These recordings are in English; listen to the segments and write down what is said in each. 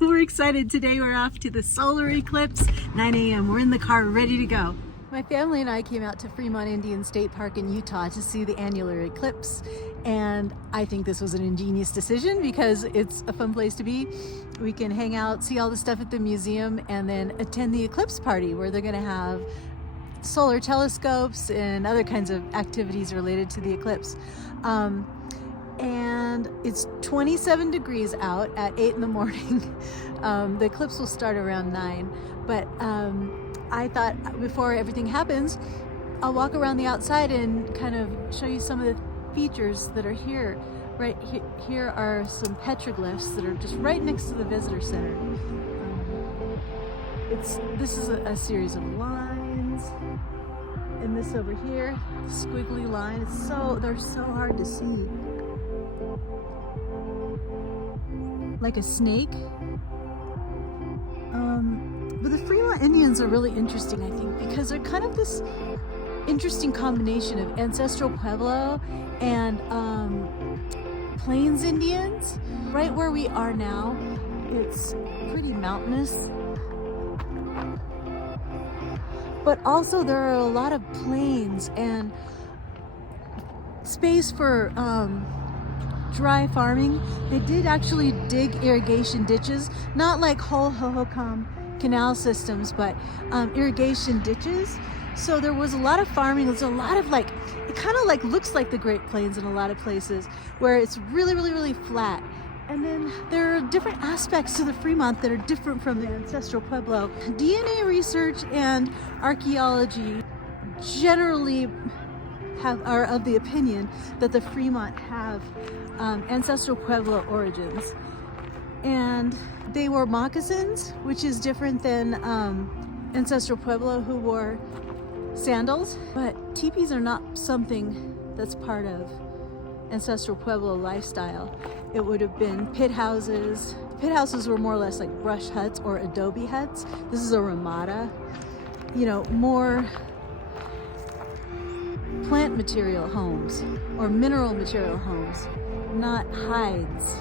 We're excited. Today we're off to the solar eclipse, 9 a.m. We're in the car ready to go. My family and I came out to Fremont Indian State Park in Utah to see the annular eclipse, and I think this was an ingenious decision because it's a fun place to be. We can hang out, see all the stuff at the museum, and then attend the eclipse party where they're going to have solar telescopes and other kinds of activities related to the eclipse. And it's 27 degrees out at 8 in the morning. The eclipse will start around 9, but I thought before everything happens, I'll walk around the outside and kind of show you some of the features that are here. Right here are some petroglyphs that are just right next to the visitor center. This is a series of lines, and this over here, squiggly line. They're so hard to see, like a snake. But the Fremont Indians are really interesting, I think, because they're kind of this interesting combination of ancestral Pueblo and Plains Indians. Right where we are now, it's pretty mountainous, but also there are a lot of plains and space for dry farming. They did actually dig irrigation ditches, not like Hohokam canal systems, but irrigation ditches. So there was a lot of farming. There's a lot of it kind of looks like the Great Plains in a lot of places where it's really, really, really flat. And then there are different aspects to the Fremont that are different from the ancestral Pueblo. DNA research and archaeology generally are of the opinion that the Fremont have ancestral Pueblo origins. And they wore moccasins, which is different than ancestral Pueblo who wore sandals. But teepees are not something that's part of ancestral Pueblo lifestyle. It would have been pit houses. Pit houses were more or less like brush huts or adobe huts. This is a ramada, more plant material homes or mineral material homes, not hides.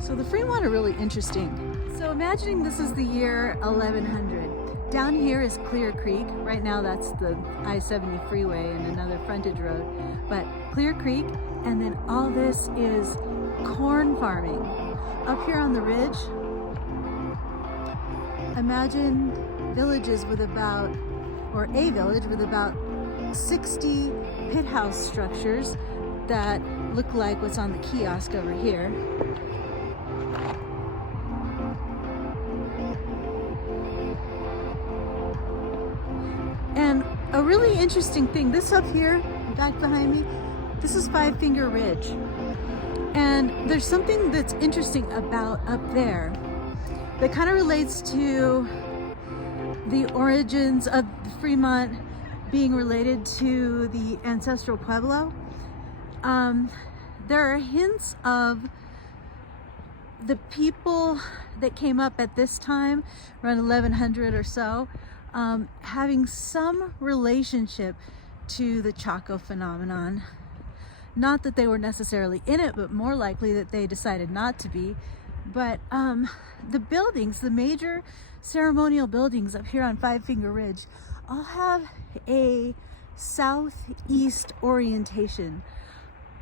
So the Fremont are really interesting. So imagining this is the year 1100. Down here is Clear Creek. Right now that's the I-70 freeway and another frontage road. But Clear Creek, and then all this is corn farming. Up here on the ridge, imagine villages with about, or a village with about 60 pit house structures that look like what's on the kiosk over here. And a really interesting thing, this up here, back behind me, this is Five Finger Ridge. And there's something that's interesting about up there that kind of relates to the origins of the Fremont being related to the ancestral Pueblo. There are hints of the people that came up at this time, around 1100 or so, having some relationship to the Chaco phenomenon. Not that they were necessarily in it, but more likely that they decided not to be. But the buildings, the major ceremonial buildings up here on Five Finger Ridge, all have a southeast orientation.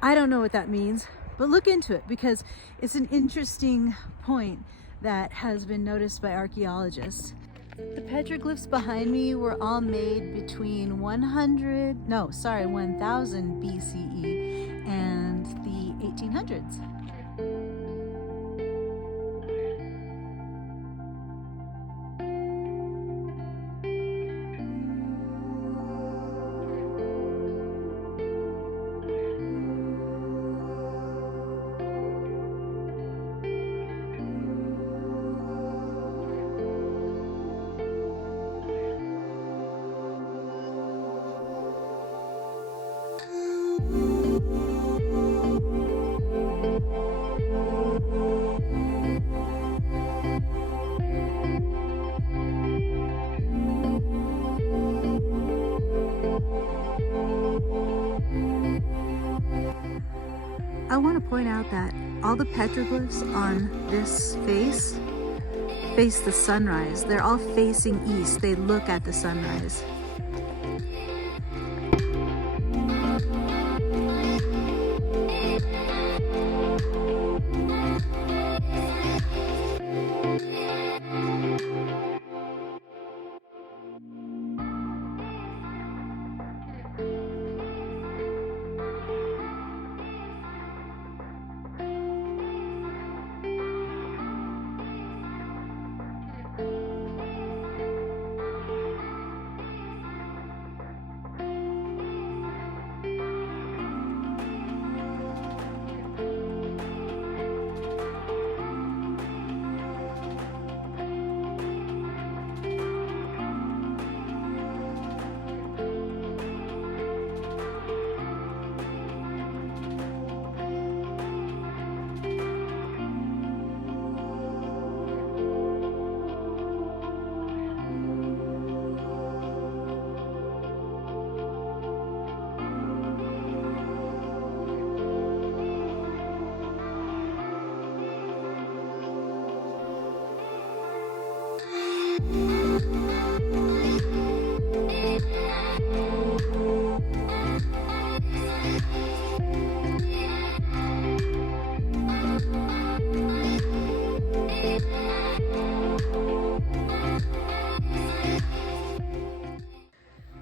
I don't know what that means, but look into it because it's an interesting point that has been noticed by archaeologists. The petroglyphs behind me were all made between 1000 BCE and the 1800s. point out that all the petroglyphs on this face the sunrise. They're all facing east. They look at the sunrise.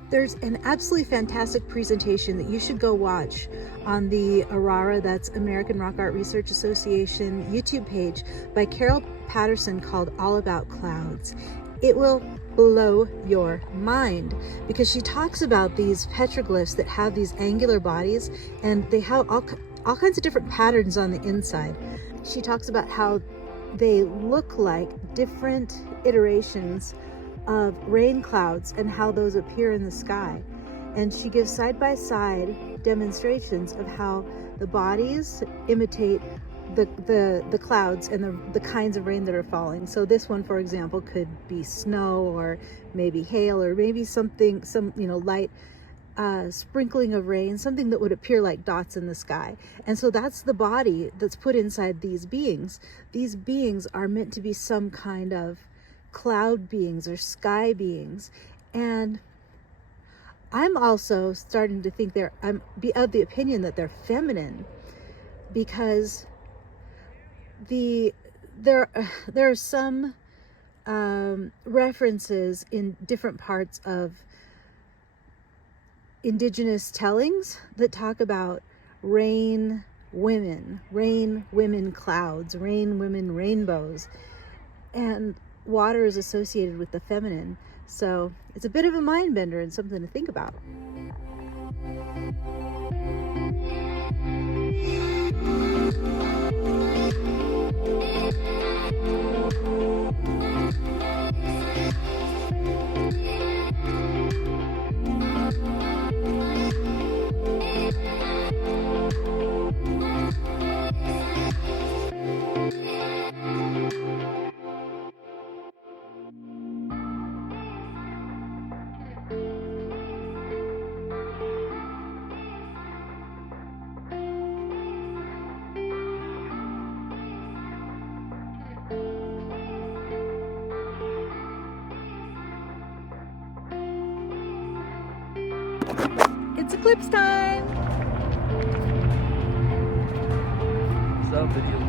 There's an absolutely fantastic presentation that you should go watch on the ARARA, that's American Rock Art Research Association YouTube page, by Carol Patterson called All About Clouds. It will blow your mind because she talks about these petroglyphs that have these angular bodies, and they have all kinds of different patterns on the inside. She talks about how they look like different iterations of rain clouds and how those appear in the sky. And she gives side-by-side demonstrations of how the bodies imitate the clouds and the kinds of rain that are falling. So this one, for example, could be snow or maybe hail or maybe some light sprinkling of rain, something that would appear like dots in the sky. And so that's the body that's put inside these beings. These beings are meant to be some kind of cloud beings or sky beings. And I'm also starting to think I'm of the opinion that they're feminine, because there are some references in different parts of indigenous tellings that talk about rain women clouds, rain women rainbows, and water is associated with the feminine. So it's a bit of a mind bender and something to think about. It's eclipse time! What's up, video